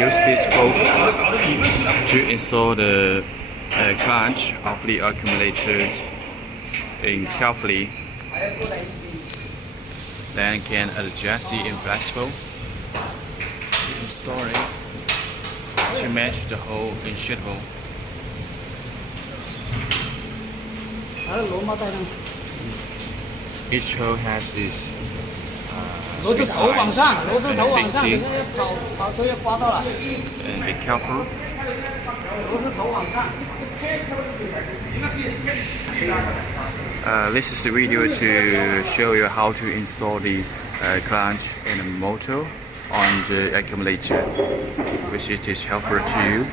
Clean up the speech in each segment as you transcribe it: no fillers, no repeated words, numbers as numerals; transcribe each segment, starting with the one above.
use this fork to install the clutch of the accumulators in carefully. Then can adjust it in flexible to install it to match the hole in shuttle. Each hole has its size and fixing, and be careful. This is a video to show you how to install the clutch and the motor on the accumulator, which it is helpful to you.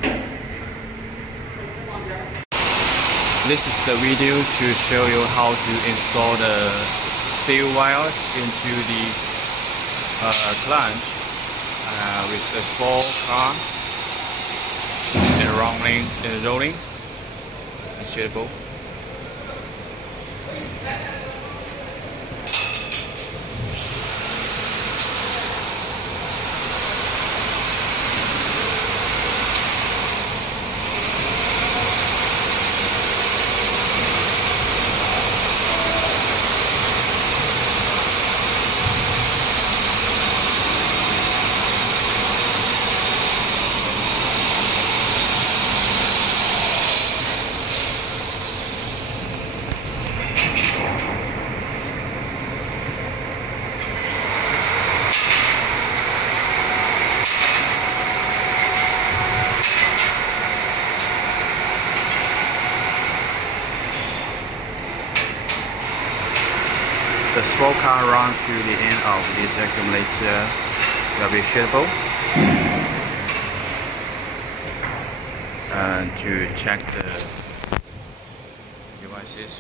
This is the video to show you how to install the steel wires into the clutch with the small car and rolling and shuttable. The small car runs to the end of this accumulator will be shuttable to check the devices.